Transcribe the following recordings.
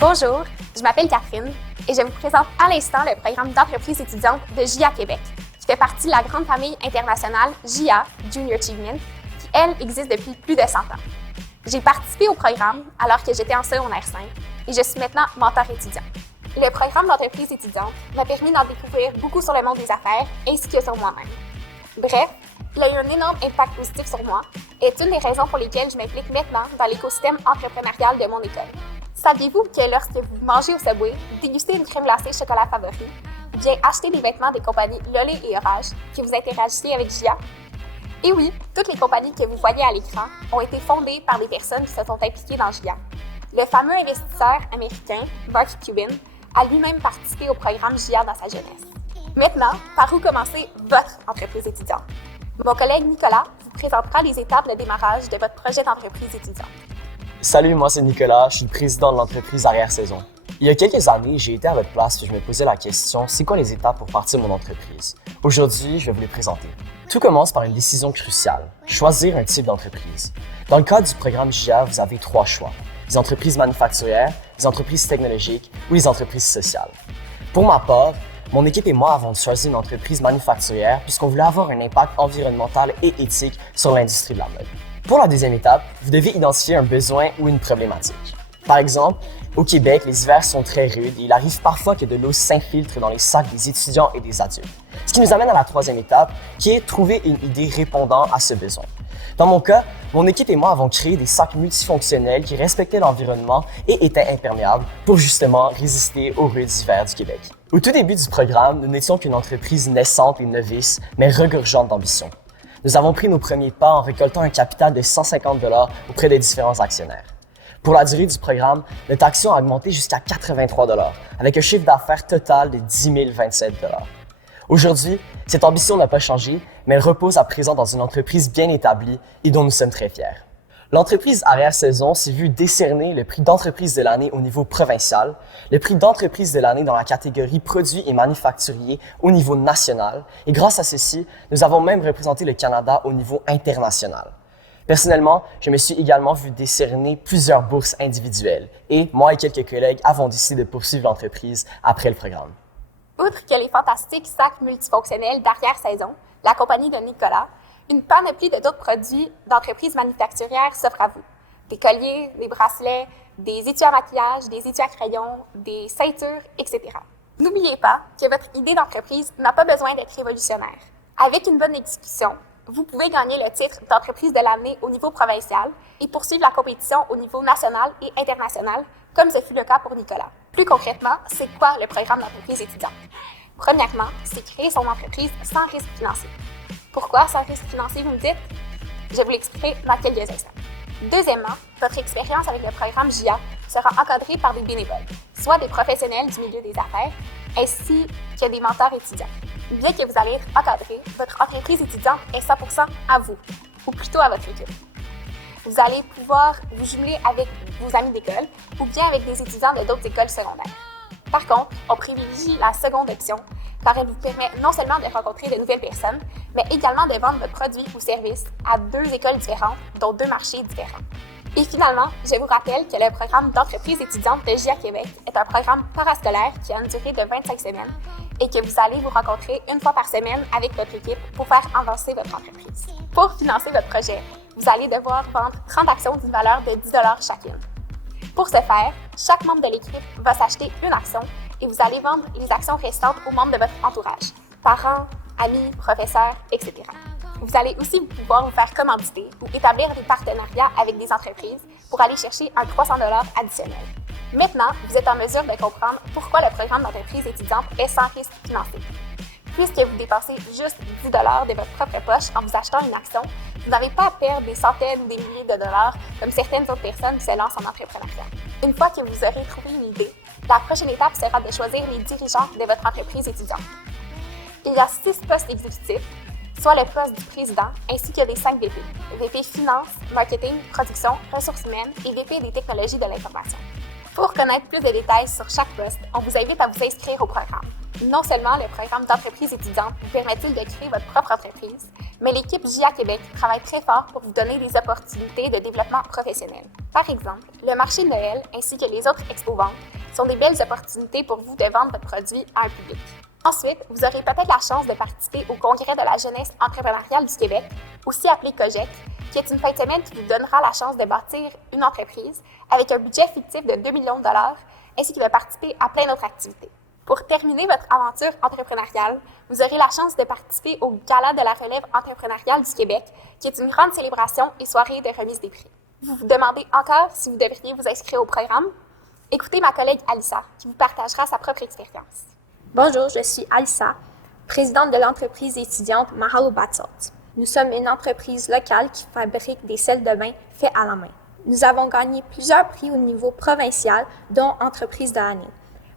Bonjour, je m'appelle Catherine et je vous présente à l'instant le programme d'entreprise étudiante de JA Québec, qui fait partie de la grande famille internationale JA Junior Achievement, qui, elle, existe depuis plus de 100 ans. J'ai participé au programme alors que j'étais en secondaire 5 et je suis maintenant mentor étudiant. Le programme d'entreprise étudiante m'a permis d'en découvrir beaucoup sur le monde des affaires ainsi que sur moi-même. Bref, il a eu un énorme impact positif sur moi et est une des raisons pour lesquelles je m'implique maintenant dans l'écosystème entrepreneurial de mon école. Saviez-vous que lorsque vous mangez au Subway, dégustez une crème glacée chocolat favori, ou bien achetez des vêtements des compagnies Lolé et Orage, que vous interagissez avec JA? Et oui, toutes les compagnies que vous voyez à l'écran ont été fondées par des personnes qui se sont impliquées dans JA. Le fameux investisseur américain, Mark Cuban, a lui-même participé au programme JA dans sa jeunesse. Maintenant, par où commencer votre entreprise étudiante? Mon collègue Nicolas vous présentera les étapes de démarrage de votre projet d'entreprise étudiante. Salut, moi c'est Nicolas, je suis le président de l'entreprise Arrière-Saison. Il y a quelques années, j'ai été à votre place et je me posais la question, c'est quoi les étapes pour partir mon entreprise? Aujourd'hui, je vais vous les présenter. Tout commence par une décision cruciale, choisir un type d'entreprise. Dans le cadre du programme JA, vous avez 3 choix, les entreprises manufacturières, les entreprises technologiques ou les entreprises sociales. Pour ma part, mon équipe et moi avons choisi une entreprise manufacturière puisqu'on voulait avoir un impact environnemental et éthique sur l'industrie de la mode. Pour la deuxième étape, vous devez identifier un besoin ou une problématique. Par exemple, au Québec, les hivers sont très rudes et il arrive parfois que de l'eau s'infiltre dans les sacs des étudiants et des adultes. Ce qui nous amène à la troisième étape, qui est trouver une idée répondant à ce besoin. Dans mon cas, mon équipe et moi avons créé des sacs multifonctionnels qui respectaient l'environnement et étaient imperméables pour justement résister aux rudes hivers du Québec. Au tout début du programme, nous n'étions qu'une entreprise naissante et novice, mais regorgeante d'ambition. Nous avons pris nos premiers pas en récoltant un capital de 150 $ auprès des différents actionnaires. Pour la durée du programme, notre action a augmenté jusqu'à 83 $, avec un chiffre d'affaires total de 10 027 $. Aujourd'hui, cette ambition n'a pas changé, mais elle repose à présent dans une entreprise bien établie et dont nous sommes très fiers. L'entreprise Arrière-Saison s'est vue décerner le prix d'entreprise de l'année au niveau provincial, le prix d'entreprise de l'année dans la catégorie produits et manufacturiers au niveau national, et grâce à ceci, nous avons même représenté le Canada au niveau international. Personnellement, je me suis également vu décerner plusieurs bourses individuelles, et moi et quelques collègues avons décidé de poursuivre l'entreprise après le programme. Outre que les fantastiques sacs multifonctionnels d'Arrière-Saison, la compagnie de Nicolas, une panoplie de d'autres produits d'entreprises manufacturières s'offre à vous. Des colliers, des bracelets, des étuis à maquillage, des étuis à crayon, des ceintures, etc. N'oubliez pas que votre idée d'entreprise n'a pas besoin d'être révolutionnaire. Avec une bonne exécution, vous pouvez gagner le titre d'entreprise de l'année au niveau provincial et poursuivre la compétition au niveau national et international, comme ce fut le cas pour Nicolas. Plus concrètement, c'est quoi le programme d'entreprise étudiante? Premièrement, c'est créer son entreprise sans risque financier. Pourquoi sans risque financier, vous me dites? Je vous l'expliquerai dans quelques instants. Deuxièmement, votre expérience avec le programme JA sera encadrée par des bénévoles, soit des professionnels du milieu des affaires, ainsi que des mentors étudiants. Bien que vous allez être encadré, votre entreprise étudiante est 100% à vous, ou plutôt à votre équipe. Vous allez pouvoir vous jumeler avec vos amis d'école ou bien avec des étudiants de d'autres écoles secondaires. Par contre, on privilégie la seconde option car elle vous permet non seulement de rencontrer de nouvelles personnes, mais également de vendre votre produit ou service à 2 écoles différentes, dont 2 marchés différents. Et finalement, je vous rappelle que le programme d'entreprise étudiante de JA Québec est un programme parascolaire qui a une durée de 25 semaines et que vous allez vous rencontrer une fois par semaine avec votre équipe pour faire avancer votre entreprise. Pour financer votre projet, vous allez devoir vendre 30 actions d'une valeur de 10 $ chacune. Pour ce faire, chaque membre de l'équipe va s'acheter une action et vous allez vendre les actions restantes aux membres de votre entourage, parents, amis, professeurs, etc. Vous allez aussi pouvoir vous faire commanditer ou établir des partenariats avec des entreprises pour aller chercher un 300 $ additionnel. Maintenant, vous êtes en mesure de comprendre pourquoi le programme d'entreprise étudiante est sans risque financier. Puisque vous dépensez juste 10 $ de votre propre poche en vous achetant une action, vous n'avez pas à perdre des centaines ou des milliers de dollars comme certaines autres personnes qui se lancent en entrepreneuriat. Une fois que vous aurez trouvé une idée, la prochaine étape sera de choisir les dirigeants de votre entreprise étudiante. Il y a 6 postes exécutifs, soit le poste du président ainsi que les 5 VP. VP Finance, Marketing, Production, Ressources humaines et VP des technologies de l'information. Pour connaître plus de détails sur chaque poste, on vous invite à vous inscrire au programme. Non seulement le programme d'entreprise étudiante vous permet-il de créer votre propre entreprise, mais l'équipe JA Québec travaille très fort pour vous donner des opportunités de développement professionnel. Par exemple, le marché de Noël ainsi que les autres expos-ventes sont des belles opportunités pour vous de vendre votre produit à un public. Ensuite, vous aurez peut-être la chance de participer au Congrès de la jeunesse entrepreneuriale du Québec, aussi appelé COGEC, qui est une fin de semaine qui vous donnera la chance de bâtir une entreprise avec un budget fictif de 2 millions de dollars, ainsi que de participer à plein d'autres activités. Pour terminer votre aventure entrepreneuriale, vous aurez la chance de participer au Gala de la relève entrepreneuriale du Québec, qui est une grande célébration et soirée de remise des prix. Vous vous demandez encore si vous devriez vous inscrire au programme? Écoutez ma collègue Alissa, qui vous partagera sa propre expérience. Bonjour, je suis Alissa, présidente de l'entreprise étudiante Mahalo Batsalt. Nous sommes une entreprise locale qui fabrique des sels de bain faits à la main. Nous avons gagné plusieurs prix au niveau provincial, dont Entreprise de l'année.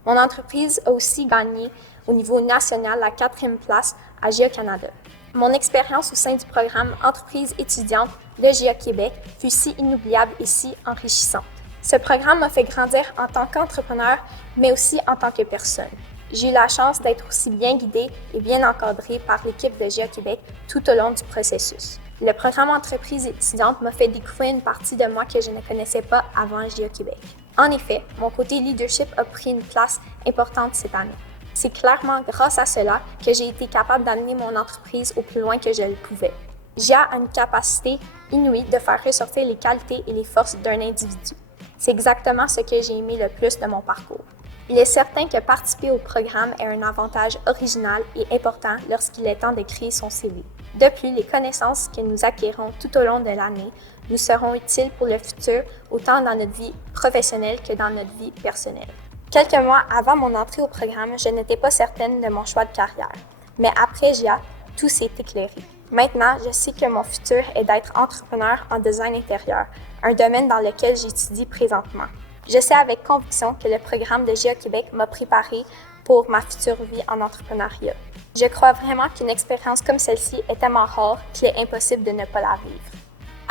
Mon entreprise a aussi gagné au niveau national la 4e place à GIA Canada. Mon expérience au sein du programme Entreprise étudiante de GIA Québec fut si inoubliable et si enrichissante. Ce programme m'a fait grandir en tant qu'entrepreneur, mais aussi en tant que personne. J'ai eu la chance d'être aussi bien guidée et bien encadrée par l'équipe de GIA Québec tout au long du processus. Le programme Entreprise étudiante m'a fait découvrir une partie de moi que je ne connaissais pas avant GIA Québec. En effet, mon côté leadership a pris une place importante cette année. C'est clairement grâce à cela que j'ai été capable d'amener mon entreprise au plus loin que je le pouvais. GIA a une capacité inouïe de faire ressortir les qualités et les forces d'un individu. C'est exactement ce que j'ai aimé le plus de mon parcours. Il est certain que participer au programme est un avantage original et important lorsqu'il est temps de créer son CV. De plus, les connaissances que nous acquérons tout au long de l'année nous seront utiles pour le futur, autant dans notre vie professionnelle que dans notre vie personnelle. Quelques mois avant mon entrée au programme, je n'étais pas certaine de mon choix de carrière. Mais après GIA, tout s'est éclairé. Maintenant, je sais que mon futur est d'être entrepreneur en design intérieur, un domaine dans lequel j'étudie présentement. Je sais avec conviction que le programme de GIA Québec m'a préparé pour ma future vie en entrepreneuriat. Je crois vraiment qu'une expérience comme celle-ci est tellement rare qu'il est impossible de ne pas la vivre.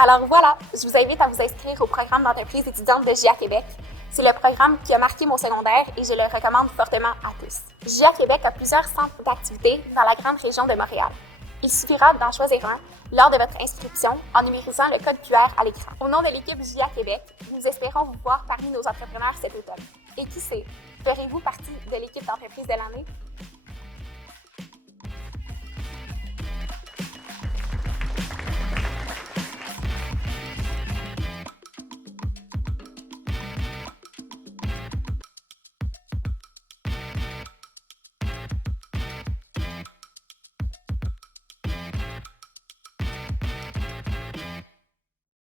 Alors voilà, je vous invite à vous inscrire au programme d'entreprise étudiante de GIA Québec. C'est le programme qui a marqué mon secondaire et je le recommande fortement à tous. GIA Québec a plusieurs centres d'activité dans la grande région de Montréal. Il suffira d'en choisir un lors de votre inscription en numérisant le code QR à l'écran. Au nom de l'équipe GIA Québec, nous espérons vous voir parmi nos entrepreneurs cet automne. Et qui sait, ferez-vous partie de l'équipe d'entreprise de l'année?